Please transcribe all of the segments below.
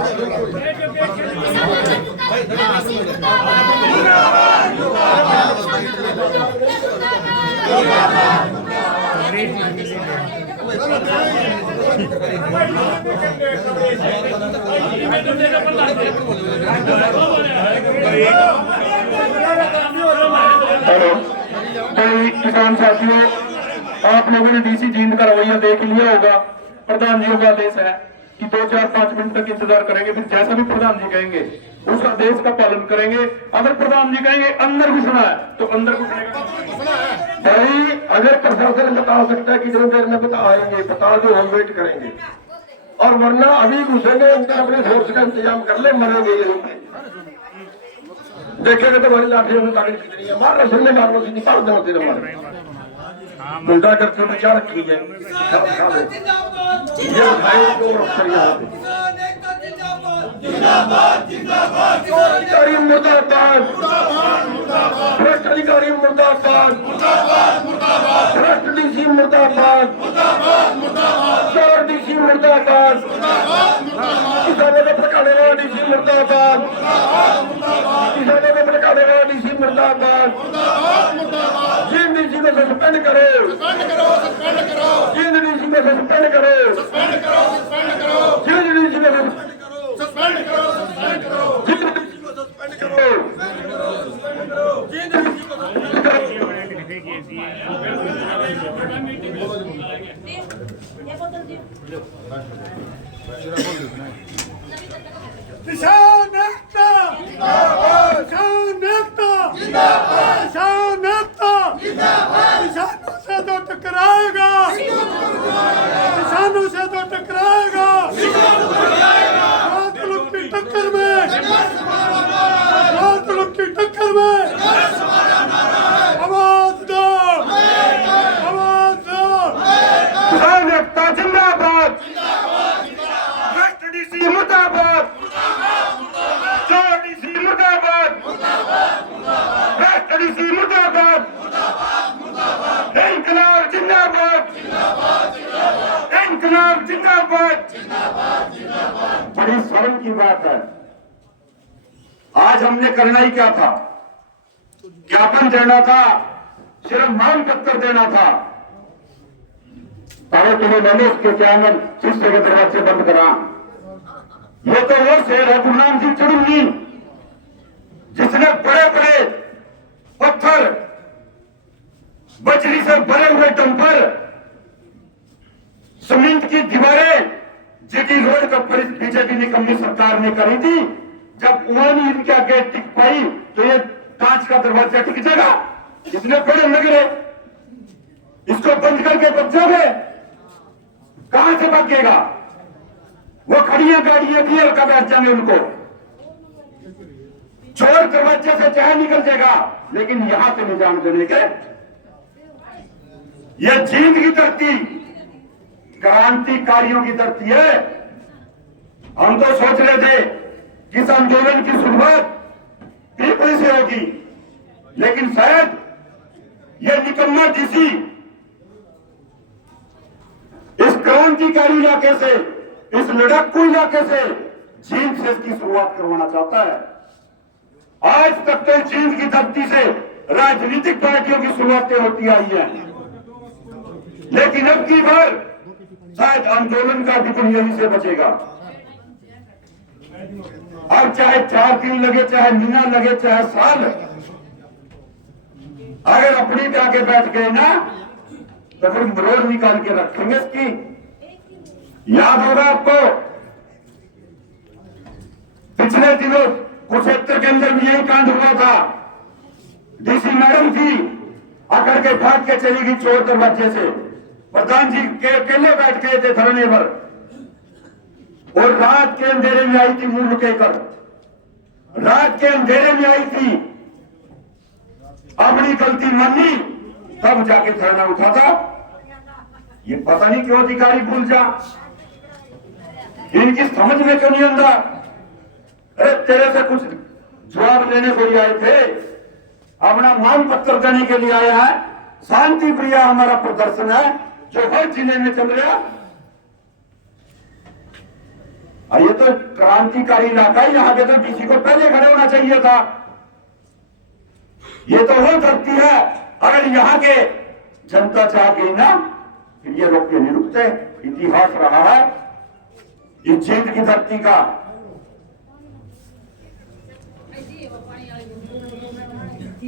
Hello, किसान साथियों, आप लोगों ने डीसी जींद का रवैया देख लिया होगा। प्रधान जी का आदेश है कि 2-4-5 मिनट तक इंतजार करेंगे, फिर जैसा भी प्रधान जी कहेंगे उस आदेश का पालन करेंगे। अगर प्रधान जी कहेंगे अंदर घुसना है तो अंदर घुसना है भाई। अगर प्रशासन बता सकता है कि कितनी देर में बताएंगे, बता दो, हम वेट करेंगे। और वरना अभी घुसेंगे, उनका अपने फोर्स का इंतजाम कर ले, मरेंगे ये लोग। देखेंगे तो हमारी लाठियों में ताकत कितनी है। मार रसों में मारना सी निकाल दो तेरे मार मुंडा करते हुए क्या रखी है। ये भाई को अफसर यहाँ अधिकारी मुर्दाबाद, भ्रष्ट अधिकारी मुर्दाबाद, भ्रष्ट डीसी मुर्दाबाद, चोर डीसी मुर्दाबाद, किसानों को भड़काने वाला डीसी मुर्दाबाद, किसानों को भड़काने वाला डीसी मुर्दाबाद। जिन डीसी को सस्पेंड करो, जिन डीसी को सस्पेंड करो, जिन डीसी को सस्पेंड करो, जिन डीसी को सस्पेंड करो, जिन डीसी को सस्पेंड करो। किसान एकता जिंदाबाद, किसान एकता जिंदाबाद, किसान एकता जिंदाबाद। किसानों से तो टकराएगा, किसानों से तो टकराएगा, बहुत लोग की टक्कर में, बहुत लोग की टक्कर में आवाज दो, आवाज दो। किसान एकता जिंदाबाद, भ्रष्ट डीसी मुर्दाबाद, चोर डीसी मुर्दाबाद, भ्रष्ट डीसी मुर्दाबाद, इंकलाब जिंदाबाद, इंकलाब जिंदाबाद। बड़ी शर्म की बात है, आज हमने करना ही क्या था? ज्ञापन देना था, सिर्फ मांग पत्र देना था। अरे तुम्हें मैंने उसके चैनल शीशे के दरवाजे बंद करा। ये तो वो शेर है गुरु नाम सिंह चुड़ुन्नी, जिसने बड़े बड़े पत्थर, बजरी से भरे हुए डंपर, सीमेंट की दीवारें जीटी रोड का बीजेपी निकम्मी सरकार ने करी थी। जब उन्होंने इनका गेट टिक पाई तो ये कांच का दरवाजा टिक जाएगा? इतने बड़े नगरे, इसको बंद करके बच्चोगे, कहां से भागेगा? वो खड़ियां गाड़ियां भी हल्का बैठ जाएंगे उनको। चोर दरवाजे से चाहे निकल जाएगा, लेकिन यहां से निजाम देने के। यह जींद की धरती क्रांतिकारियों की धरती है। हम तो सोच रहे थे कि इस आंदोलन की शुरुआत पीपल से होगी, लेकिन शायद यह निकम्मा डीसी इस क्रांतिकारी इलाके से, इस लड़ाकू इलाके से जींद से इसकी शुरुआत करवाना चाहता है। आज तक तो जींद की धरती से राजनीतिक पार्टियों की शुरुआतें होती आई है, लेकिन अब की बार शायद आंदोलन का विघ्न यहीं से बचेगा। अब चाहे 4 दिन लगे, चाहे महीना लगे, चाहे साल, अगर अपनी पे आके बैठ गए ना तो फिर मरोड़ निकाल के रखेंगे इसकी। याद होगा आपको, पिछले दिनों कुरुक्षेत्र के अंदर भी यही कांड हुआ था। डीसी मैडम थी, अकड़ के भाग के चली गई चोर दरवाजे से। प्रधान जी के अकेले बैठ गए थे धरने पर, और रात के अंधेरे में आई थी मुंह लुकेकर, रात के अंधेरे में आई थी, अपनी गलती मानी, तब जाके धरना उठा था। ये पता नहीं क्यों अधिकारी भूल जा, इनकी समझ में क्यों नहीं आता। अरे तेरे से कुछ जवाब लेने को ही आए थे, अपना मांग पत्र देने के लिए आया है। शांति प्रिय हमारा प्रदर्शन है जो हर जिले में चल रहा। ये तो क्रांतिकारी इलाका है, यहाँ के तो डीसी को पहले खड़े होना चाहिए था। ये तो वो धरती है, अगर यहाँ के जनता चाह गई ना, फिर ये रुक के नहीं रुकते। इतिहास रहा है इस जीत की धरती का।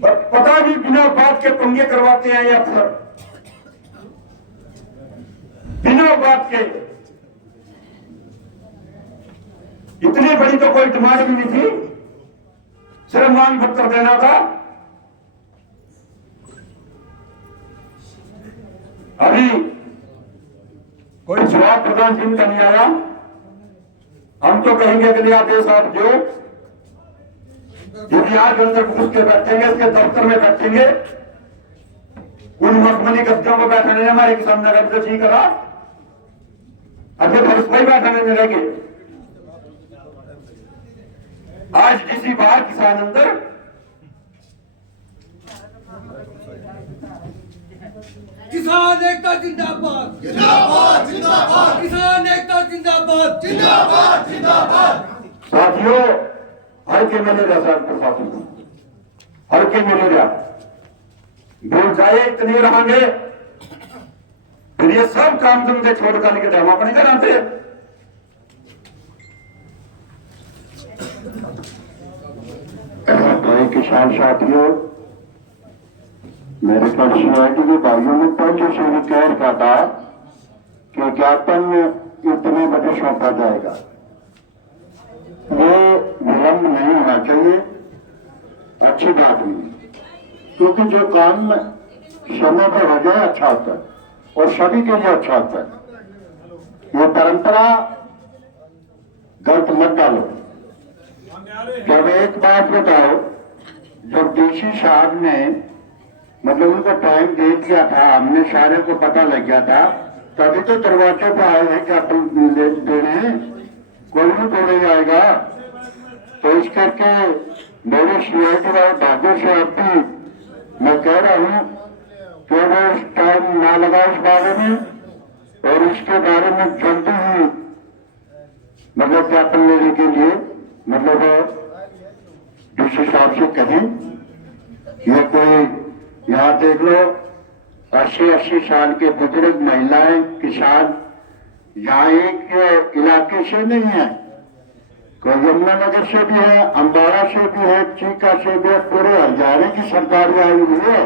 पता नहीं बिना बात के पंगे करवाते हैं ये अफसर, बिना बात के। इतनी बड़ी तो कोई डिमांड भी नहीं थी, सिर्फ मांग पत्र देना था। अभी कोई जवाब प्रधान जी का नहीं आया। हम तो कहेंगे कि आदेश आप जो बिहार के अंदर घुस के बैठेंगे, इसके दफ्तर में बैठेंगे, उन मखमली गद्दों को बैठाने ने हमारे किसान नगर को ठीक करा, अभी तो उसमें बैठाने में रहेंगे। आज किसी बाहर किसान अंदर किसान एकता जिंदाबाद जिंदाबाद जिंदाबाद, किसान एकता जिंदाबाद जिंदाबाद जिंदाबाद। साथियों, हर के मिले जा प्रशासन को, हर के मिले जा भूल जाए इतने रहेंगे, फिर ये सब काम धंधे छोड़ कर के हम अपने घर आते। किसान साथियों, मेरे पास सीआईटी के भाइयों ने पहले से ही कह रखा था कि ज्ञापन इतने बजे सौंपा जाएगा। ये विलंब नहीं होना चाहिए, अच्छी बात नहीं, क्योंकि जो काम समय पर हो जाए अच्छा होता है और सभी के लिए अच्छा होता है। ये परंपरा गलत मत डालो। जब एक बात बताओ, जब डीसी साहब ने मतलब उनको टाइम दे दिया था, हमने सारे को पता लग गया था, तभी तो दरवाजे पर आए हैं ज्ञापन देने, कोई भी तोड़े जाएगा। तो इस करके मेरे सीआईटी वाले भाग्यों से आपकी मैं कह रहा हूँ कि वो टाइम ना लगा इस बारे में, और इसके बारे में जल्दी ही मतलब ज्ञापन लेने के लिए मतलब डीसी साहब से कहें। ये कोई यहाँ देख लो 80-80 साल के बुजुर्ग महिलाएं किसान यहाँ एक इलाके से नहीं है, कोई यमुनानगर से भी है, अंबाला से भी है, चीका से भी है, पूरे हरियाणा की सरकारी आई हुई है।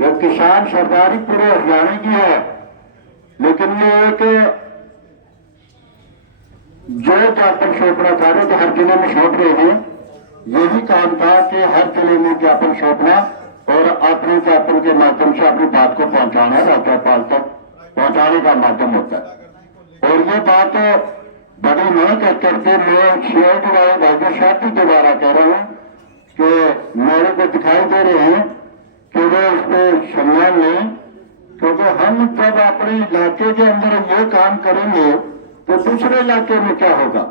ये किसान सरकारी पूरे हरियाणा की है। लेकिन ये एक जो ज्ञापन सौंपना चाह रहे थे, हर जिले में सौंप रहे हैं, यही काम था कि हर जिले में ज्ञापन सौंपना और अपने ज्ञापन के माध्यम से अपनी बात को पहुंचाना राज्यपाल तक पहुंचाने का माध्यम होता है। और ये बात बड़ी नहीं कह करके मैं सीआईटी वाले भाई साहब भी दोबारा कह रहा हूँ कि मेरे को दिखाई दे रहे हैं कि वो इस पर सम्मान लें, क्योंकि हम जब अपने इलाके के अंदर ये काम करेंगे तो दूसरे इलाके में क्या होगा।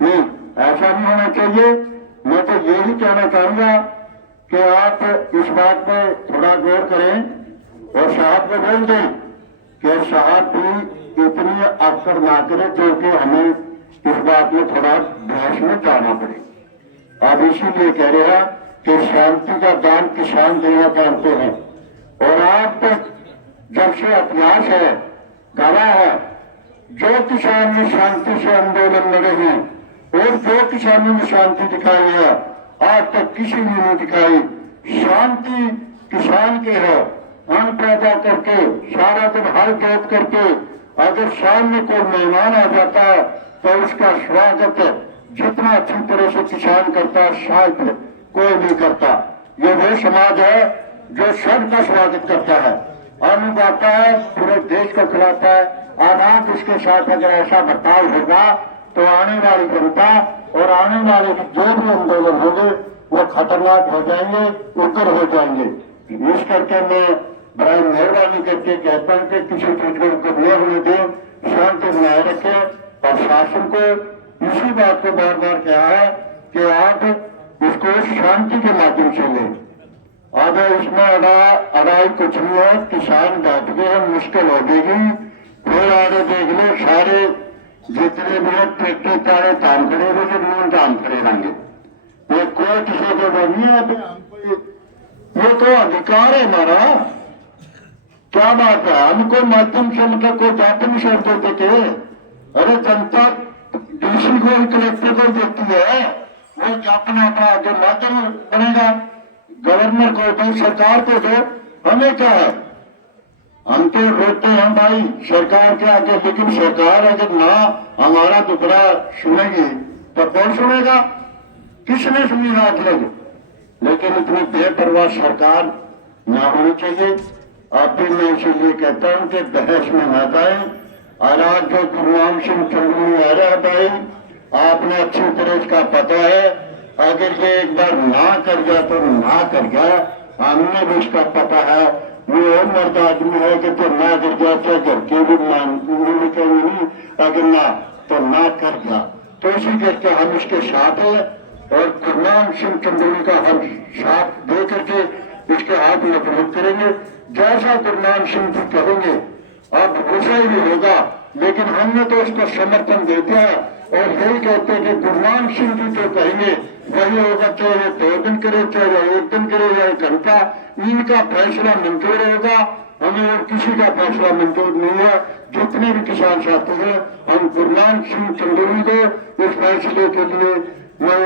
नहीं, ऐसा नहीं होना चाहिए। मैं तो यही कहना चाहूंगा कि आप इस बात पे थोड़ा गौर करें और साहब को बोल दें कि साहब भी इतनी अक्सर ना करें जो कि हमें इस बात में थोड़ा बहस में जाना पड़े। अब इसीलिए कह रहे हैं कि शांति का दान किसान देना जानते हैं, और आप जब से इतिहास है गवाह है, जो किसान ने शांति से आंदोलन लड़े हैं और जो किसानों ने शांति दिखाई है, आज तक किसी ने नहीं दिखाई। शांति किसान के है, अन्न पैदा करके सारा दिन हल जोत करके अगर सामने कोई मेहमान आ जाता है तो उसका स्वागत जितना अच्छी तरह से किसान करता है शायद कोई नहीं करता। ये वो समाज है जो सबका स्वागत करता है, अन्न उगाता है, पूरे देश को खिलाता है। आज इसके साथ अगर ऐसा बर्ताव होगा तो आने वाली जनता और आने वाले जो भी आंदोलन होंगे वो खतरनाक हो जाएंगे, उग्र हो जाएंगे। इस करके मैं बड़ी मेहरबानी करके कहता हूँ कि किसी चीज को कबूल होने दें, शांति बनाए रखें। और शासन को इसी बात को बार बार कहा है कि आप इसको शांति के माध्यम से लें। अब इसमें अड़ाई कुछ नहीं है, किसान बैठ गए, मुश्किल हो जाएगी। फिर आगे देख लो सारे जितने भी ट्रैक्टर तारे काम करे वो जो नून काम करे रहेंगे, ये कोई किसी को वो नहीं है। ये तो अधिकार है हमारा। क्या बात है, हमको माध्यम से मतलब कोई ज्ञापन शब्द देते थे। अरे जनता डीसी को कलेक्टर को देती है, वो ज्ञापन अपना आगे माध्यम बनेगा। गवर्नर को दो, सरकार को दो, हमें क्या है? हम तो रोकते हैं भाई सरकार के आगे, लेकिन सरकार अगर ना हमारा दुखड़ा सुनेगी तो कौन सुनेगा? किसने सुनी आज लगे? लेकिन इतनी बेपरवाह सरकार ना होनी चाहिए। आप भी मैं इसलिए कहता हूं कि बहस में ना जाए। और आज जो गुरनाम सिंह चंदू आ रहा है भाई, आपने अच्छी तरह इसका पता है। अगर ये एक बार ना कर गया तो ना कर गया, हमने भी इसका पता है। वो मर्द आदमी है कि तो ना कर गया, चाहे घर के भी नहीं, अगर ना तो ना कर गया। तो इसी करके हम इसके साथ हैं और गुरनाम सिंह चंदोली का हम साथ दे करके इसके हाथ मजबूत करेंगे। जैसा गुरनाम सिंह जी कहेंगे, अब गुस्सा ही भी होगा, लेकिन हमने तो उसको समर्थन दे दिया और यही कहते हैं कि गुरनाम सिंह जी जो कहेंगे वही होगा, चाहे वो 2 दिन करे, चाहे वो 1 दिन करे या 1 घंटा, इनका फैसला मंजूर होगा। हमें और किसी का फैसला मंजूर नहीं है। जितने भी किसान साथी हैं, हम गुरनाम सिंह चंदोली को इस फैसले के लिए मैं